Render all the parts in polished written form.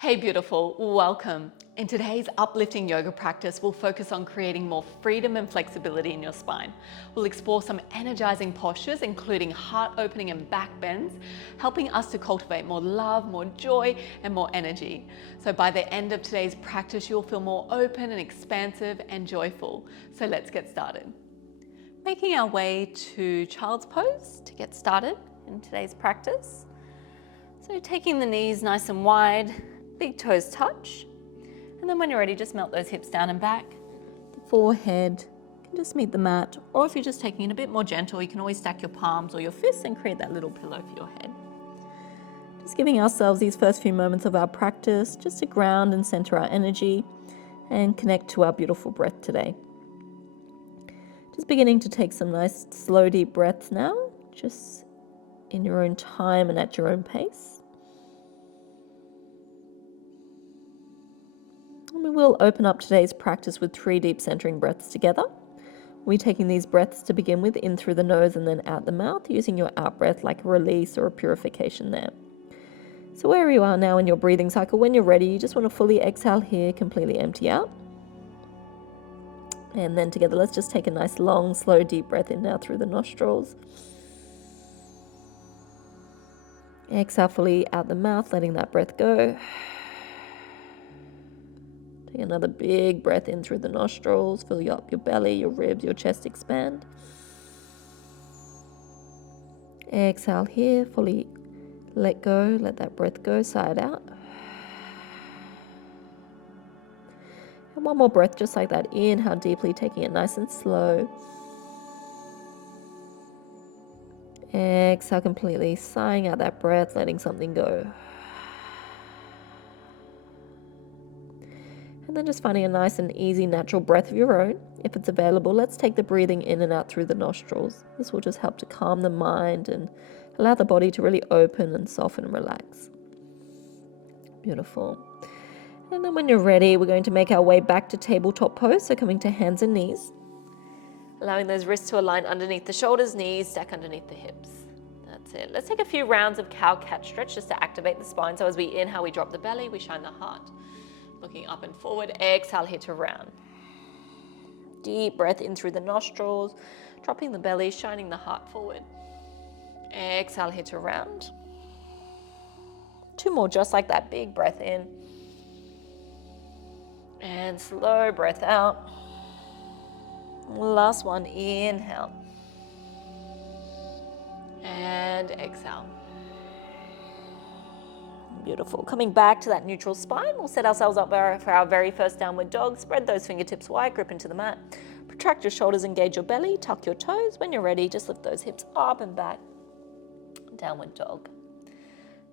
Hey beautiful, welcome. In today's uplifting yoga practice, we'll focus on creating more freedom and flexibility in your spine. We'll explore some energizing postures, including heart opening and back bends, helping us to cultivate more love, more joy, and more energy. So by the end of today's practice, you'll feel more open and expansive and joyful. So let's get started. Making our way to child's pose to get started in today's practice. So taking the knees nice and wide, big toes touch. And then when you're ready, just melt those hips down and back. The forehead can just meet the mat. Or if you're just taking it a bit more gentle, you can always stack your palms or your fists and create that little pillow for your head. Just giving ourselves these first few moments of our practice just to ground and center our energy and connect to our beautiful breath today. Just beginning to take some nice, slow, deep breaths now, just in your own time and at your own pace. And we will open up today's practice with 3 deep centering breaths together. We're taking these breaths to begin with in through the nose and then out the mouth, using your out breath like a release or a purification there. So where you are now in your breathing cycle, when you're ready, you just want to fully exhale here, completely empty out. And then together, let's just take a nice long, slow, deep breath in now through the nostrils. Exhale fully out the mouth, letting that breath go. Take another big breath in through the nostrils. Fill up your belly, your ribs, your chest expand. Exhale here, fully let go, let that breath go, side out. And one more breath just like that. Inhale deeply, taking it nice and slow. Exhale completely, sighing out that breath, letting something go. And then just finding a nice and easy natural breath of your own. If it's available, let's take the breathing in and out through the nostrils. This will just help to calm the mind and allow the body to really open and soften and relax. Beautiful. And then when you're ready, we're going to make our way back to tabletop pose, so coming to hands and knees. Allowing those wrists to align underneath the shoulders, knees stack underneath the hips. That's it. Let's take a few rounds of cow-cat stretch just to activate the spine. So as we inhale, we drop the belly, we shine the heart. Looking up and forward, exhale here to round. Deep breath in through the nostrils, dropping the belly, shining the heart forward. Exhale here to round. 2 more just like that, big breath in. And slow breath out. Last one, inhale. And exhale. Beautiful. Coming back to that neutral spine, we'll set ourselves up for our very first downward dog. Spread those fingertips wide, grip into the mat. Protract your shoulders, engage your belly, tuck your toes. When you're ready, just lift those hips up and back. Downward dog.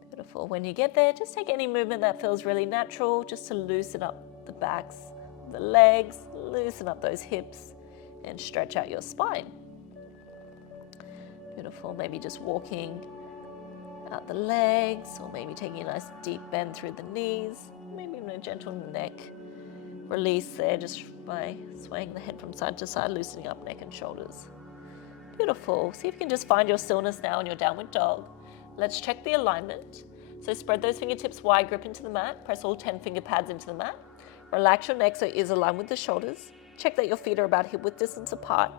Beautiful. When you get there, just take any movement that feels really natural, just to loosen up the backs, the legs, loosen up those hips, and stretch out your spine. Beautiful. Maybe just walking out the legs, or maybe taking a nice deep bend through the knees, maybe even a gentle neck release there just by swaying the head from side to side, loosening up neck and shoulders. Beautiful. See if you can just find your stillness now in your downward dog. Let's check the alignment. So spread those fingertips wide, grip into the mat, press all 10 finger pads into the mat. Relax your neck so it is aligned with the shoulders. Check that your feet are about hip width distance apart.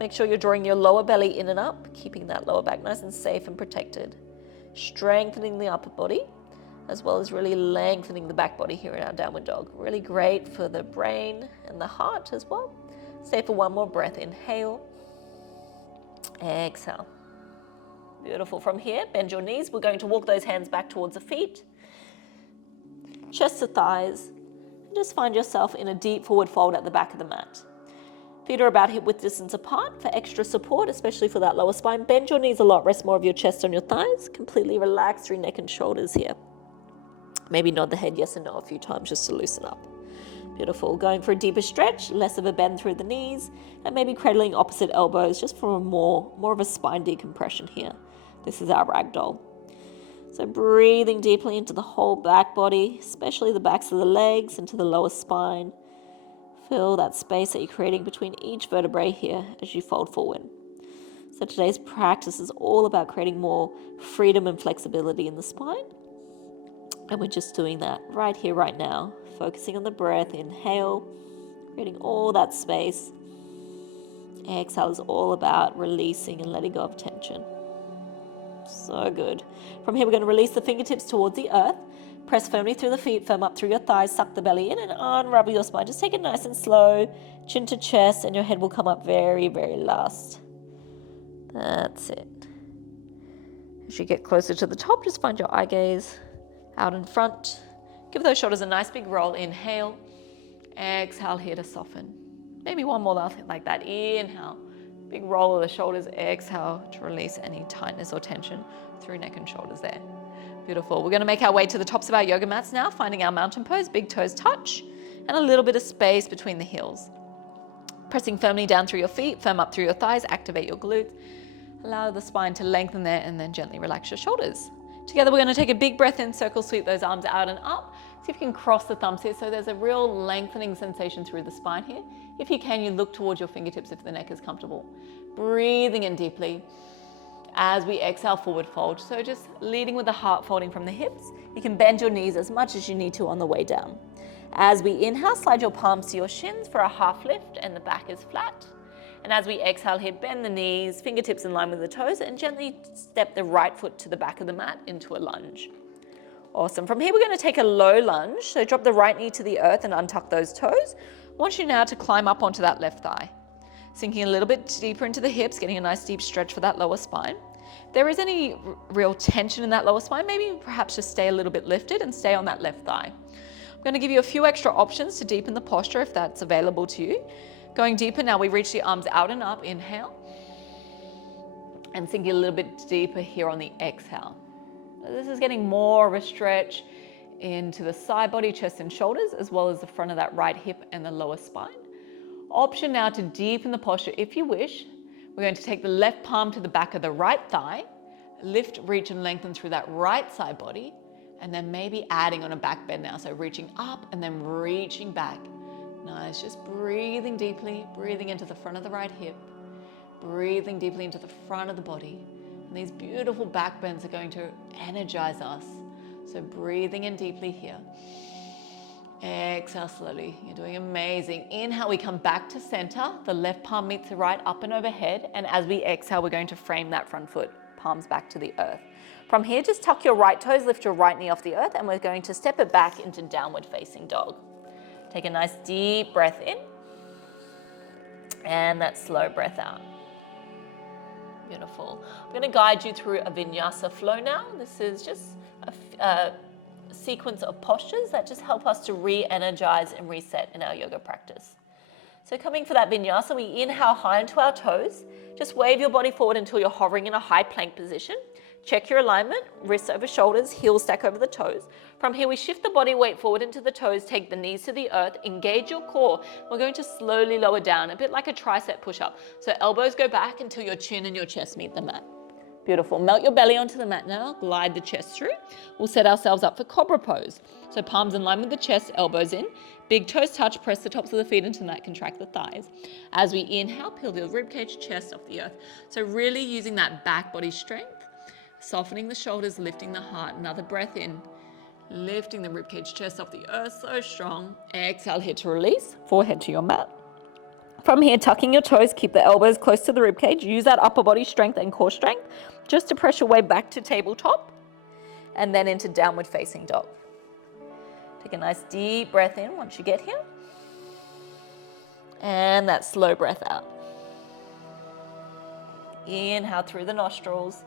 Make sure you're drawing your lower belly in and up, keeping that lower back nice and safe and protected. Strengthening the upper body, as well as really lengthening the back body here in our downward dog. Really great for the brain and the heart as well. Stay for one more breath. Inhale, exhale. Beautiful. From here, bend your knees. We're going to walk those hands back towards the feet, chest to thighs, and just find yourself in a deep forward fold at the back of the mat. Feet are about hip width distance apart for extra support, especially for that lower spine. Bend your knees a lot, rest more of your chest on your thighs. Completely relax through neck and shoulders here. Maybe nod the head yes and no a few times just to loosen up. Beautiful. Going for a deeper stretch, less of a bend through the knees, and maybe cradling opposite elbows just for more of a spine decompression here. This is our ragdoll. So breathing deeply into the whole back body, especially the backs of the legs, into the lower spine. Fill that space that you're creating between each vertebrae here as you fold forward. So today's practice is all about creating more freedom and flexibility in the spine. And we're just doing that right here, right now. Focusing on the breath. Inhale, creating all that space. Exhale is all about releasing and letting go of tension. So good. From here, we're going to release the fingertips towards the earth. Press firmly through the feet, firm up through your thighs, suck the belly in and unravel your spine. Just take it nice and slow, chin to chest, and your head will come up very, very last. That's it. As you get closer to the top, just find your eye gaze out in front. Give those shoulders a nice big roll. Inhale. Exhale here to soften. Maybe one more last like that. Inhale. Big roll of the shoulders. Exhale to release any tightness or tension through neck and shoulders there. Beautiful. We're going to make our way to the tops of our yoga mats now, finding our mountain pose. Big toes touch and a little bit of space between the heels. Pressing firmly down through your feet, firm up through your thighs, activate your glutes. Allow the spine to lengthen there and then gently relax your shoulders. Together we're going to take a big breath in, circle sweep those arms out and up. See if you can cross the thumbs here so there's a real lengthening sensation through the spine here. If you can, you look towards your fingertips if the neck is comfortable. Breathing in deeply as we exhale, forward fold. So just leading with the heart folding from the hips. You can bend your knees as much as you need to on the way down. As we inhale, slide your palms to your shins for a half lift and the back is flat. And as we exhale here, bend the knees, fingertips in line with the toes, and gently step the right foot to the back of the mat into a lunge. Awesome. From here, we're going to take a low lunge. So drop the right knee to the earth and untuck those toes. I want you now to climb up onto that left thigh. Sinking a little bit deeper into the hips, getting a nice deep stretch for that lower spine. If there is any real tension in that lower spine, maybe perhaps just stay a little bit lifted and stay on that left thigh. I'm going to give you a few extra options to deepen the posture if that's available to you. Going deeper now, we reach the arms out and up, inhale. And sinking a little bit deeper here on the exhale. This is getting more of a stretch into the side body, chest and shoulders, as well as the front of that right hip and the lower spine. Option now to deepen the posture if you wish. We're going to take the left palm to the back of the right thigh, lift, reach and lengthen through that right side body, and then maybe adding on a back bend now. So reaching up and then reaching back. Nice, just breathing deeply, breathing into the front of the right hip, breathing deeply into the front of the body. And these beautiful back bends are going to energize us. So breathing in deeply here. Exhale slowly, you're doing amazing. Inhale, we come back to center. The left palm meets the right, up and overhead. And as we exhale, we're going to frame that front foot, palms back to the earth. From here, just tuck your right toes, lift your right knee off the earth, and we're going to step it back into downward facing dog. Take a nice deep breath in, and that slow breath out. Beautiful. I'm going to guide you through a Vinyasa flow now. This is just a sequence of postures that just help us to re-energize and reset in our yoga practice. So coming for that Vinyasa, we inhale high into our toes. Just wave your body forward until you're hovering in a high plank position. Check your alignment, wrists over shoulders, heels stack over the toes. From here, we shift the body weight forward into the toes, take the knees to the earth, engage your core. We're going to slowly lower down, a bit like a tricep push-up. So elbows go back until your chin and your chest meet the mat. Beautiful. Melt your belly onto the mat now. Glide the chest through. We'll set ourselves up for Cobra pose. So palms in line with the chest, elbows in. Big toes touch, press the tops of the feet into the mat, contract the thighs. As we inhale, peel the ribcage, chest off the earth. So really using that back body strength, softening the shoulders, lifting the heart. Another breath in, lifting the ribcage, chest off the earth, so strong. Exhale here to release, forehead to your mat. From here, tucking your toes, keep the elbows close to the ribcage. Use that upper body strength and core strength just to press your way back to tabletop and then into downward facing dog. Take a nice deep breath in once you get here. And that slow breath out. Inhale through the nostrils.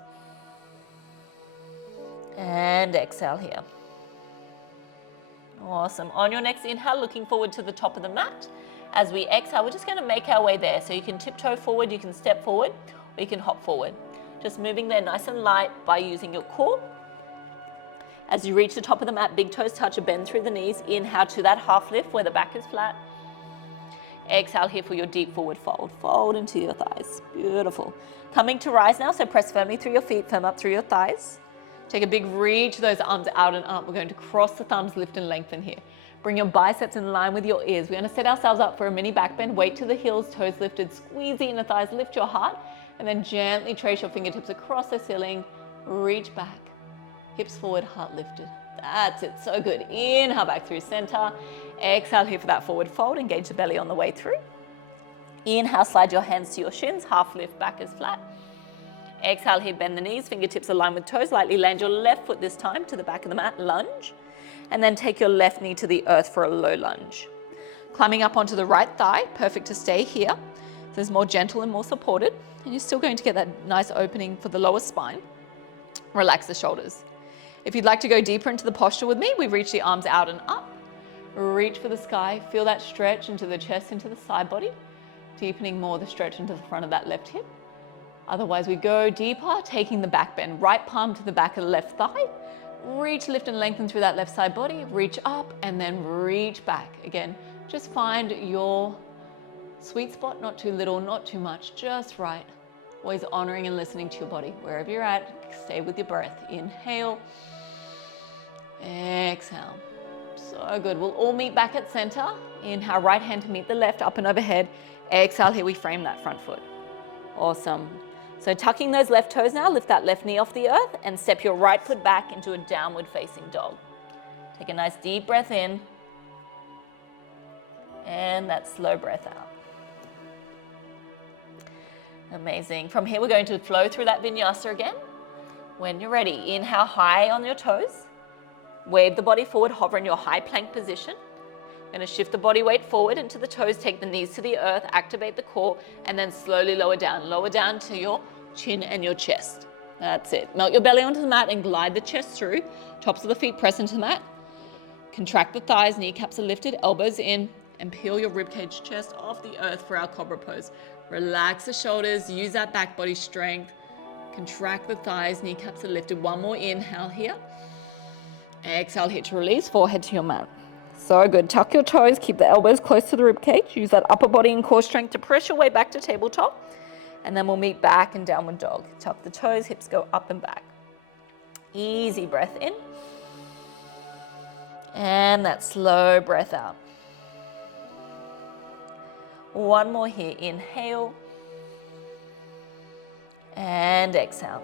And exhale here. Awesome. On your next inhale, looking forward to the top of the mat. As we exhale, we're just going to make our way there. So you can tiptoe forward, you can step forward, or you can hop forward. Just moving there nice and light by using your core. As you reach the top of the mat, big toes touch, a bend through the knees. Inhale to that half lift where the back is flat. Exhale here for your deep forward fold. Fold into your thighs. Beautiful. Coming to rise now, so press firmly through your feet, firm up through your thighs. Take a big reach, those arms out and up. We're going to cross the thumbs, lift and lengthen here. Bring your biceps in line with your ears. We're going to set ourselves up for a mini back bend. Weight to the heels, toes lifted, squeeze the inner thighs, lift your heart, and then gently trace your fingertips across the ceiling. Reach back, hips forward, heart lifted. That's it, so good. Inhale back through center. Exhale here for that forward fold. Engage the belly on the way through. Inhale, slide your hands to your shins, half lift back as flat. Exhale here, bend the knees, fingertips align with toes. Lightly land your left foot this time to the back of the mat, lunge. And then take your left knee to the earth for a low lunge. Climbing up onto the right thigh, perfect to stay here. This is more gentle and more supported. And you're still going to get that nice opening for the lower spine. Relax the shoulders. If you'd like to go deeper into the posture with me, we reach the arms out and up. Reach for the sky. Feel that stretch into the chest, into the side body. Deepening more the stretch into the front of that left hip. Otherwise, we go deeper, taking the back bend. Right palm to the back of the left thigh. Reach, lift and lengthen through that left side body. Reach up and then reach back. Again, just find your sweet spot, not too little, not too much, just right. Always honoring and listening to your body. Wherever you're at, stay with your breath. Inhale. Exhale. So good. We'll all meet back at center. Inhale, right hand to meet the left, up and overhead. Exhale, here we frame that front foot. Awesome. So tucking those left toes now, lift that left knee off the earth and step your right foot back into a downward facing dog. Take a nice deep breath in and that slow breath out. Amazing. From here, we're going to flow through that Vinyasa again. When you're ready, inhale high on your toes. Wave the body forward, hover in your high plank position. Going to shift the body weight forward into the toes, take the knees to the earth, activate the core, and then slowly lower down to your chin and your chest. That's it. Melt your belly onto the mat and glide the chest through. Tops of the feet press into the mat. Contract the thighs, kneecaps are lifted, elbows in, and peel your ribcage chest off the earth for our Cobra pose. Relax the shoulders, use that back body strength. Contract the thighs, kneecaps are lifted. One more inhale here. Exhale here to release, forehead to your mat. So good. Tuck your toes, keep the elbows close to the ribcage. Use that upper body and core strength to press your way back to tabletop. And then we'll meet back in downward dog. Tuck the toes, hips go up and back. Easy breath in. And that slow breath out. One more here. Inhale. And exhale.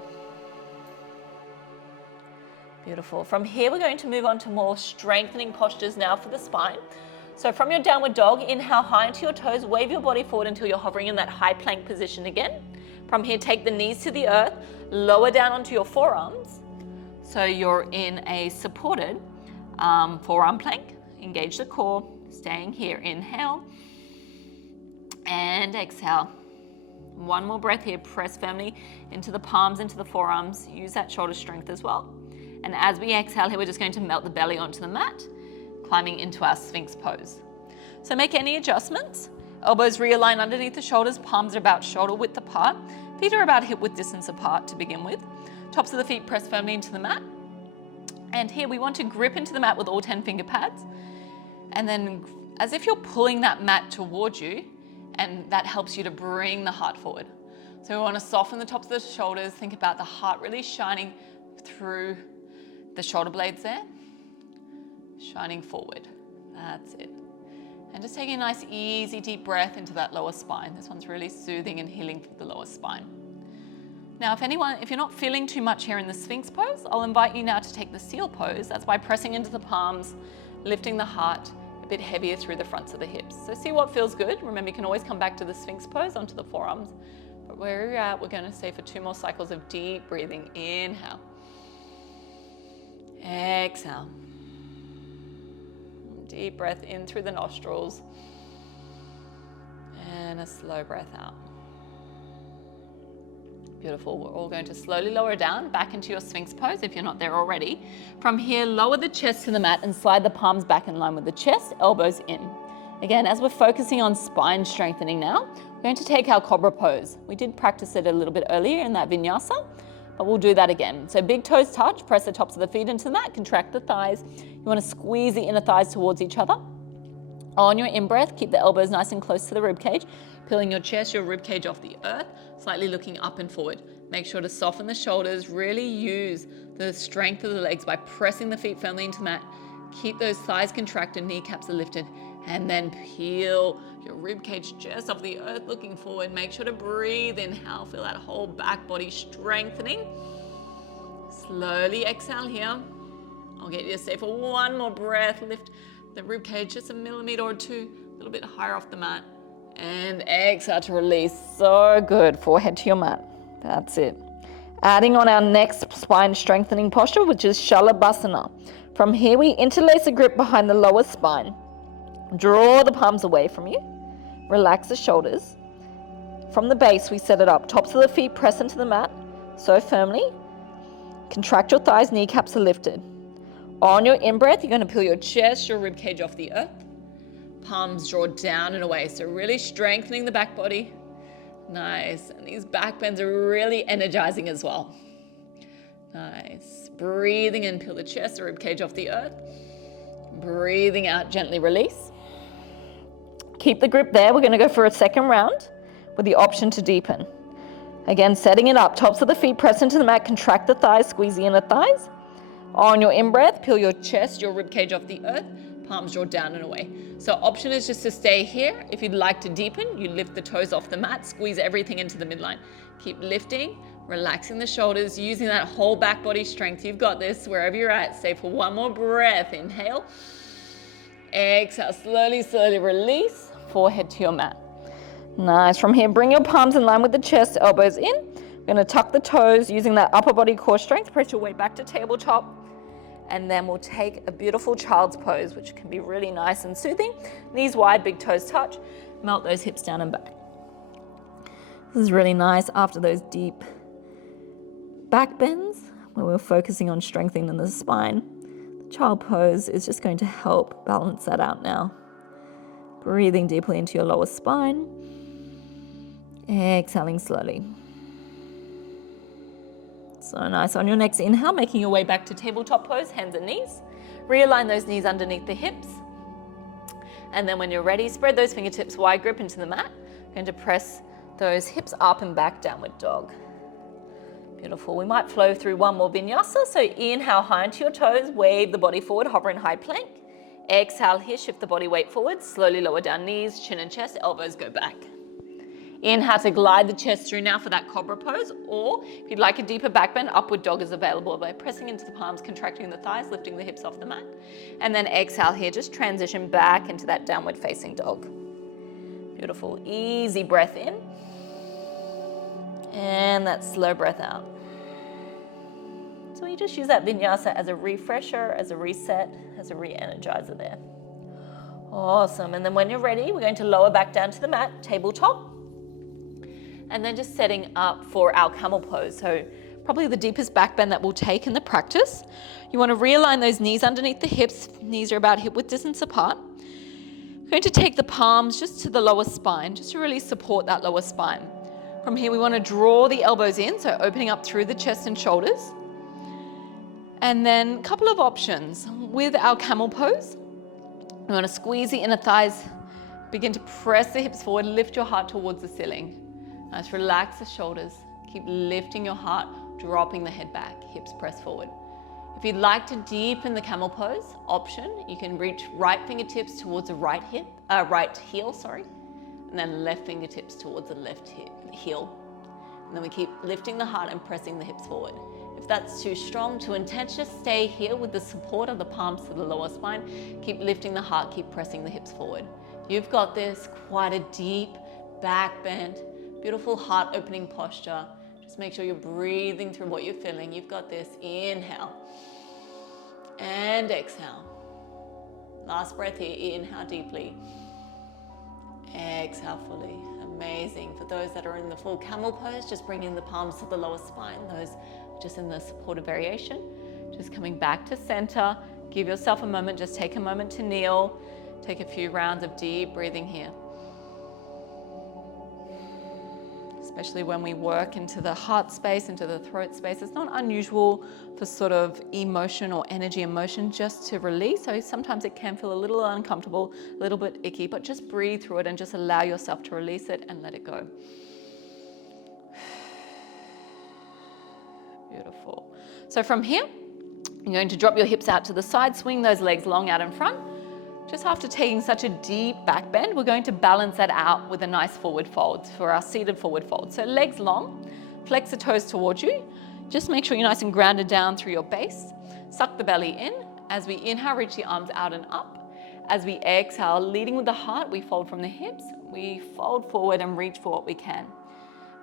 Beautiful. From here, we're going to move on to more strengthening postures now for the spine. So from your downward dog, inhale high into your toes, wave your body forward until you're hovering in that high plank position again. From here, take the knees to the earth, lower down onto your forearms. So you're in a supported forearm plank. Engage the core, staying here. Inhale and exhale. One more breath here. Press firmly into the palms, into the forearms. Use that shoulder strength as well. And as we exhale here, we're just going to melt the belly onto the mat, climbing into our Sphinx pose. So make any adjustments. Elbows realign underneath the shoulders, palms are about shoulder width apart. Feet are about hip width distance apart to begin with. Tops of the feet press firmly into the mat. And here we want to grip into the mat with all 10 finger pads. And then as if you're pulling that mat towards you, and that helps you to bring the heart forward. So we want to soften the tops of the shoulders. Think about the heart really shining through the shoulder blades there, shining forward. That's it. And just taking a nice, easy, deep breath into that lower spine. This one's really soothing and healing for the lower spine. Now, if you're not feeling too much here in the Sphinx pose, I'll invite you now to take the seal pose. That's by pressing into the palms, lifting the heart a bit heavier through the fronts of the hips. So see what feels good. Remember, you can always come back to the Sphinx pose onto the forearms. But where you're at, we're going to stay for 2 more cycles of deep breathing. Inhale. Exhale. Deep breath in through the nostrils. And a slow breath out. Beautiful. We're all going to slowly lower down back into your Sphinx pose if you're not there already. From here, lower the chest to the mat and slide the palms back in line with the chest, elbows in. Again, as we're focusing on spine strengthening now, we're going to take our Cobra pose. We did practice it a little bit earlier in that Vinyasa, but we'll do that again. So big toes touch, press the tops of the feet into the mat, contract the thighs. You want to squeeze the inner thighs towards each other. On your in-breath, keep the elbows nice and close to the rib cage, peeling your chest, your rib cage off the earth, slightly looking up and forward. Make sure to soften the shoulders, really use the strength of the legs by pressing the feet firmly into the mat. Keep those thighs contracted, kneecaps are lifted, and then peel your rib cage just off the earth, looking forward. Make sure to breathe, inhale, feel that whole back body strengthening. Slowly exhale here. I'll get you to stay for one more breath. Lift the rib cage just a millimeter or two, a little bit higher off the mat. And exhale to release. So good. Forehead to your mat. That's it. Adding on our next spine strengthening posture, which is Shalabasana. From here, we interlace a grip behind the lower spine. Draw the palms away from you. Relax the shoulders. From the base, we set it up. Tops of the feet press into the mat so firmly. Contract your thighs, kneecaps are lifted. On your in-breath, you're going to peel your chest, your rib cage off the earth. Palms draw down and away. So really strengthening the back body. Nice. And these back bends are really energizing as well. Nice. Breathing in, peel the chest, the rib cage off the earth. Breathing out, gently release. Keep the grip there. We're going to go for a second round with the option to deepen. Again, setting it up. Tops of the feet press into the mat. Contract the thighs, squeeze the inner thighs. On your in-breath, peel your chest, your rib cage off the earth. Palms draw down and away. So option is just to stay here. If you'd like to deepen, you lift the toes off the mat, squeeze everything into the midline. Keep lifting, relaxing the shoulders, using that whole back body strength. You've got this wherever you're at. Stay for one more breath. Inhale. Exhale, slowly, slowly release. Forehead to your mat. Nice. From here, bring your palms in line with the chest, elbows in. We're going to tuck the toes using that upper body core strength. Press your way back to tabletop. And then we'll take a beautiful child's pose, which can be really nice and soothing. Knees wide, big toes touch. Melt those hips down and back. This is really nice after those deep back bends, where we're focusing on strengthening the spine. The child pose is just going to help balance that out now. Breathing deeply into your lower spine. Exhaling slowly. So nice. On your next inhale, making your way back to tabletop pose, hands and knees. Realign those knees underneath the hips. And then when you're ready, spread those fingertips wide, grip into the mat. Going to press those hips up and back, downward dog. Beautiful. We might flow through one more vinyasa. So inhale high into your toes, wave the body forward, hover in high plank. Exhale here, shift the body weight forward, slowly lower down knees, chin and chest, elbows go back. Inhale to glide the chest through now for that Cobra pose, or if you'd like a deeper back bend, upward dog is available by pressing into the palms, contracting the thighs, lifting the hips off the mat. And then exhale here, just transition back into that downward facing dog. Beautiful, easy breath in. And that slow breath out. So you just use that vinyasa as a refresher, as a reset, as a re-energizer there. Awesome, and then when you're ready, we're going to lower back down to the mat, tabletop. And then just setting up for our camel pose. So probably the deepest back bend that we'll take in the practice. You want to realign those knees underneath the hips. Knees are about hip width distance apart. We're going to take the palms just to the lower spine, just to really support that lower spine. From here, we want to draw the elbows in, so opening up through the chest and shoulders. And then a couple of options. With our camel pose, we want to squeeze the inner thighs, begin to press the hips forward, lift your heart towards the ceiling. Nice, relax the shoulders, keep lifting your heart, dropping the head back, hips press forward. If you'd like to deepen the camel pose, option, you can reach right fingertips towards the right heel, and then left fingertips towards the left heel. And then we keep lifting the heart and pressing the hips forward. If that's too strong, too intense, just stay here with the support of the palms to the lower spine. Keep lifting the heart, keep pressing the hips forward. You've got this, quite a deep back bend. Beautiful heart opening posture. Just make sure you're breathing through what you're feeling. You've got this. Inhale and exhale. Last breath here. Inhale deeply. Exhale fully. Amazing. For those that are in the full camel pose, just bringing the palms to the lower spine. Those just in the supported variation. Just coming back to center. Give yourself a moment. Just take a moment to kneel. Take a few rounds of deep breathing here. Especially when we work into the heart space, into the throat space. It's not unusual for sort of emotion or energy emotion just to release. So sometimes it can feel a little uncomfortable, a little bit icky, but just breathe through it and just allow yourself to release it and let it go. Beautiful. So from here, you're going to drop your hips out to the side, swing those legs long out in front. Just after taking such a deep back bend, we're going to balance that out with a nice forward fold for our seated forward fold. So legs long, flex the toes towards you. Just make sure you're nice and grounded down through your base. Suck the belly in As we inhale, reach the arms out and up. As we exhale, leading with the heart, we fold from the hips. We fold forward and reach for what we can.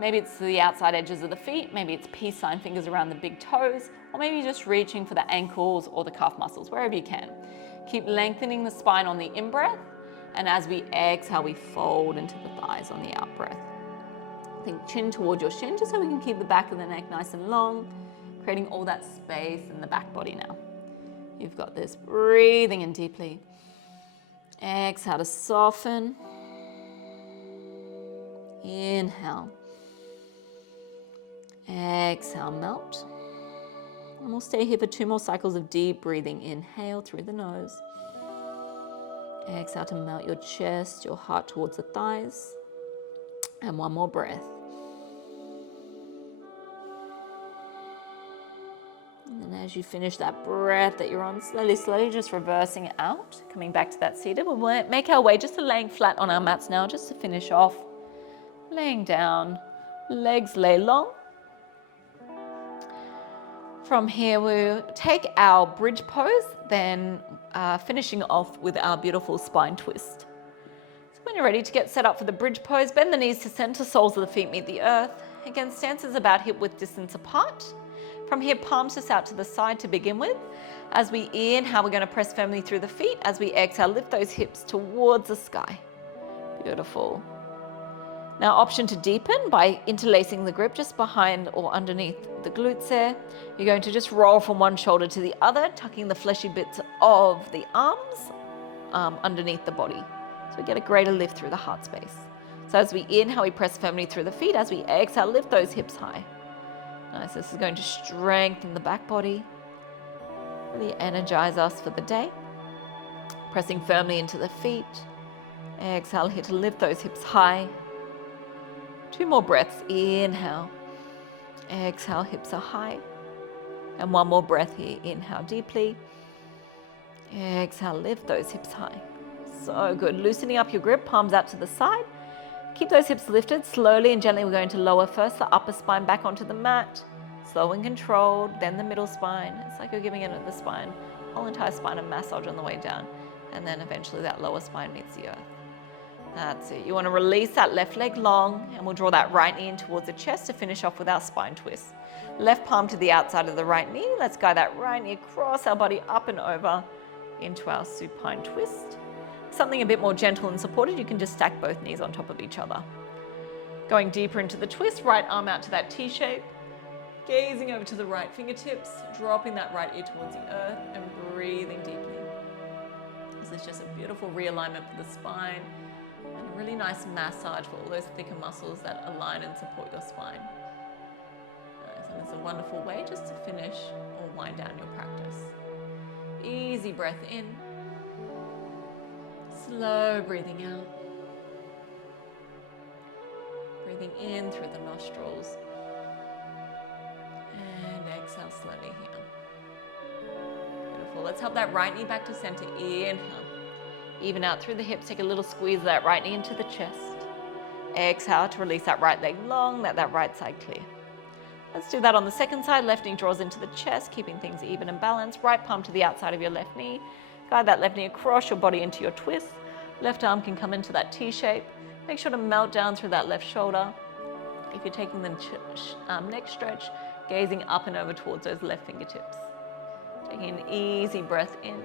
Maybe it's the outside edges of the feet, maybe it's peace sign fingers around the big toes, or maybe just reaching for the ankles or the calf muscles, wherever you can. Keep lengthening the spine on the in-breath, and as we exhale, we fold into the thighs on the out-breath. Think chin towards your shin, just so we can keep the back of the neck nice and long, creating all that space in the back body now. You've got this. Breathing in deeply. Exhale to soften. Inhale. Exhale, melt. And we'll stay here for 2 more cycles of deep breathing. Inhale through the nose. Exhale to melt your chest, your heart towards the thighs. And 1 more breath. And then as you finish that breath that you're on, slowly just reversing it out, coming back to that seated. We'll make our way just to laying flat on our mats now, just to finish off. Laying down, legs lay long. From here, we'll take our bridge pose, then finishing off with our beautiful spine twist. So when you're ready to get set up for the bridge pose, bend the knees to center, soles of the feet meet the earth. Again, stances about hip width distance apart. From here, palms just out to the side to begin with. As we inhale, we're going to press firmly through the feet. As we exhale, lift those hips towards the sky. Beautiful. Now, option to deepen by interlacing the grip just behind or underneath the glutes there. You're going to just roll from one shoulder to the other, tucking the fleshy bits of the arms underneath the body. So we get a greater lift through the heart space. So as we inhale, we press firmly through the feet. As we exhale, lift those hips high. Nice. This is going to strengthen the back body. Really energize us for the day. Pressing firmly into the feet. Exhale here to lift those hips high. 2 more breaths. Inhale. Exhale, hips are high. And 1 more breath here. Inhale deeply. Exhale, lift those hips high. So good. Loosening up your grip, palms out to the side. Keep those hips lifted. Slowly and gently, we're going to lower first the upper spine back onto the mat. Slow and controlled, then the middle spine. It's like you're giving it the spine, whole entire spine a massage on the way down. And then eventually that lower spine meets the earth. That's it. You want to release that left leg long, and we'll draw that right knee in towards the chest to finish off with our spine twist. Left palm to the outside of the right knee. Let's guide that right knee across our body, up and over into our supine twist. Something a bit more gentle and supported, you can just stack both knees on top of each other. Going deeper into the twist, right arm out to that T shape. Gazing over to the right fingertips, dropping that right ear towards the earth and breathing deeply. This is just a beautiful realignment for the spine and a really nice massage for all those thicker muscles that align and support your spine. And it's a wonderful way just to finish or wind down your practice. Easy breath in. Slow breathing out. Breathing in through the nostrils. And exhale slowly here. Beautiful. Let's help that right knee back to center. Inhale. Even out through the hips. Take a little squeeze of that right knee into the chest. Exhale to release that right leg long. Let that right side clear. Let's do that on the second side. Left knee draws into the chest, keeping things even and balanced. Right palm to the outside of your left knee. Guide that left knee across your body into your twist. Left arm can come into that T shape. Make sure to melt down through that left shoulder. If you're taking the neck stretch, gazing up and over towards those left fingertips. Taking an easy breath in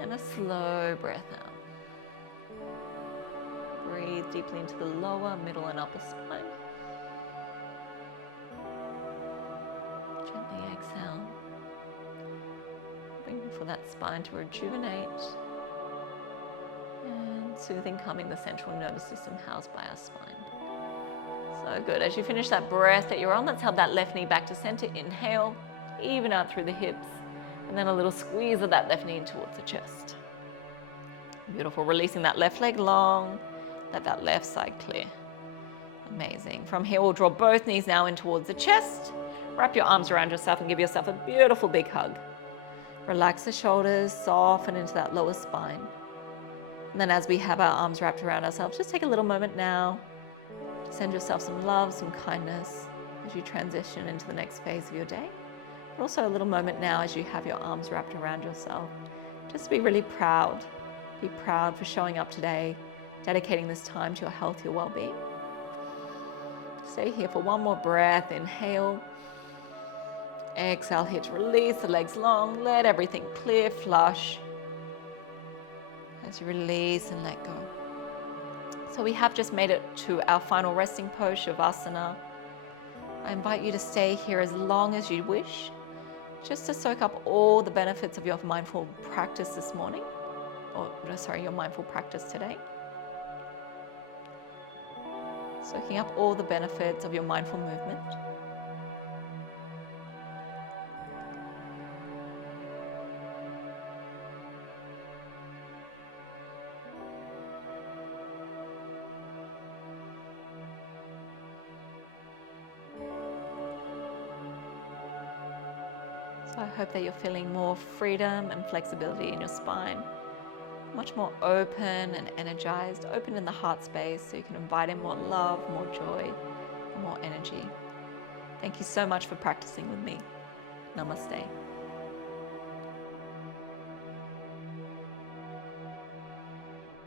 and a slow breath out. Breathe deeply into the lower, middle, and upper spine. Gently exhale. Waiting for that spine to rejuvenate. And soothing, calming the central nervous system housed by our spine. So good. As you finish that breath that you're on, let's help that left knee back to center. Inhale, even out through the hips. And then a little squeeze of that left knee in towards the chest. Beautiful. Releasing that left leg long. Let that left side clear. Amazing. From here, we'll draw both knees now in towards the chest. Wrap your arms around yourself and give yourself a beautiful big hug. Relax the shoulders, soften into that lower spine. And then as we have our arms wrapped around ourselves, just take a little moment now to send yourself some love, some kindness as you transition into the next phase of your day. Also a little moment now as you have your arms wrapped around yourself. Just be really proud. Be proud for showing up today, dedicating this time to your health, your well-being. Stay here for one more breath. Inhale. Exhale here to release the legs long. Let everything clear, flush. As you release and let go. So we have just made it to our final resting pose, Shavasana. I invite you to stay here as long as you wish, just to soak up all the benefits of your mindful practice this morning, your mindful practice today. Soaking up all the benefits of your mindful movement. So I hope that you're feeling more freedom and flexibility in your spine, much more open and energized, open in the heart space so you can invite in more love, more joy, and more energy. Thank you so much for practicing with me. Namaste.